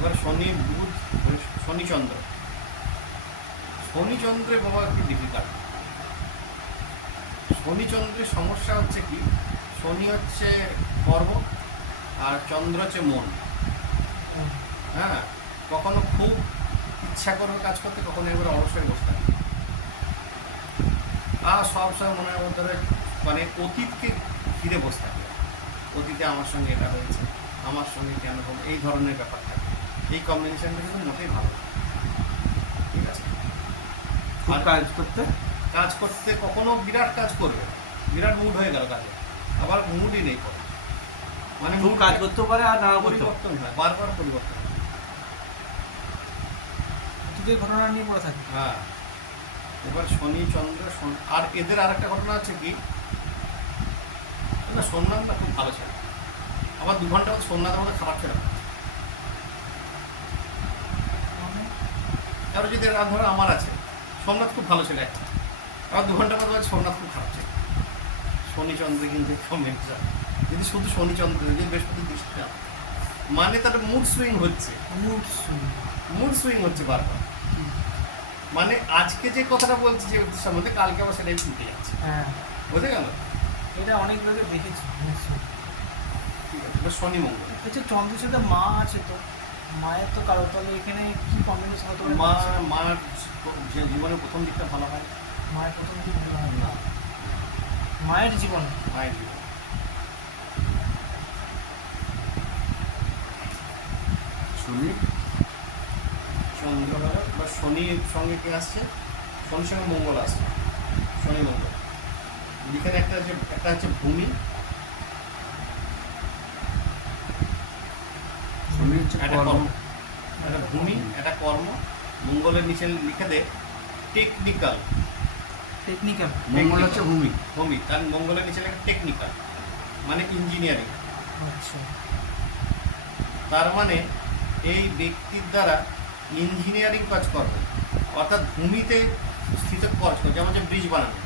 এবার শনি বুধ শনিচন্দ্র, শনিচন্দ্রে বাবা একটু ডিফিকাল্ট। শনিচন্দ্রের সমস্যা হচ্ছে কি, শনি হচ্ছে কর্ম আর চন্দ্র হচ্ছে মন। হ্যাঁ, কখনো খুব ইচ্ছা করবে কাজ করতে, কখনো এবার অবশ্যই বসে থাকবে। আর সবসময় মনের মধ্যে মানে অতীতকে ঘিরে বসে থাকে, অতীতে আমার সঙ্গে এটা হয়েছে, আমার সঙ্গে কেন হলো, এই ধরনের ব্যাপার থাকে। এই কম্বিনেশনটা কিন্তু মোটেই ভালো না। ঠিক আছে, আর কাজ করতে কখনো বিরাট কাজ করবে, বিরাট মুড হয়ে গেল কাজে, আবার মুডই নেই করে, মানে খুব কাজ করতেও পারে আর না পরিবর্তন হয়, বারবার পরিবর্তন হয়। ঘটনা নিয়ে পড়ে থাকে। হ্যাঁ, এবার শনি চন্দ্র আর এদের আর একটা ঘটনা আছে কি না, সোমনাথ না খুব ভালো ছিল, আবার 2 ঘন্টা মধ্যে সোমনাথের মধ্যে খাবার খেলাম। এবার যদি রাত ধরো আমার আছে, সোমনাথ খুব ভালো ছিল একটা, আবার 2 ঘন্টা মধ্যে সোমনাথ খুব খারাপ ছিল। শনিচন্দ্রে কিন্তু কম্বিনেশন, যদি শুধু শনিচন্দ্র, যদি বৃহস্পতি দৃষ্টি না, মানে তার মুড সুইং হচ্ছে, মুড সুইং হচ্ছে বারবার। মানে আজকে যে কথাটা বলছি যে সম্বন্ধে, কালকে আবার সেটাই উঠে যাচ্ছে। হ্যাঁ, বুঝে গেল? এটা অনেক জায়গায় দেখেছি। ঠিক আছে, এবার শনি মঙ্গল। আচ্ছা, চন্দ্রের সাথে মা আছে তো, মায়ের তো কারো, তাহলে এখানে কি কম্বিনেশন হতে পারে? মার জীবনের প্রথম দিকটা ভালো হয়, মায়ের প্রথম দিক ভালো হয় না মায়ের জীবন, মায়ের জীবন। শনি চন্দ্র ভালো বা শনির সঙ্গে কে আসছে, শনির সঙ্গে মঙ্গল আসছে, শনি মঙ্গল। এখানে একটা হচ্ছে ভূমি, শনি হচ্ছে একটা কর্ম। কর্ম, একটা ভূমি, একটা কর্ম। মঙ্গলের নিচে লিখে দে টেকনিক্যাল। টেকনিক্যাল। মঙ্গল হচ্ছে ভূমি। ভূমি, তার মঙ্গলের নিচে লেখা টেকনিক্যাল, মানে ইঞ্জিনিয়ারিং। আচ্ছা, তার মানে এই ব্যক্তির দ্বারা ইঞ্জিনিয়ারিং কাজ করবে, অর্থাৎ ভূমিতে স্থিত কাজ করবে, যেমন যে ব্রিজ বানানো,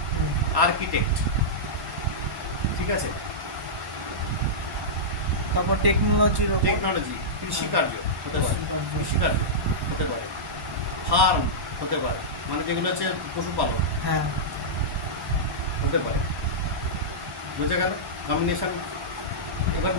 আর্কিটেক্ট। ঠিক আছে, তারপর টেকনোলজি, কৃষিকার্য হতে পারে, কৃষিকার্য হতে পারে, ফার্ম হতে পারে, মানে যেগুলো হচ্ছে পশুপালন হ্যাঁ, হতে পারে। বুঝে গেল কম্বিনেশন? এবার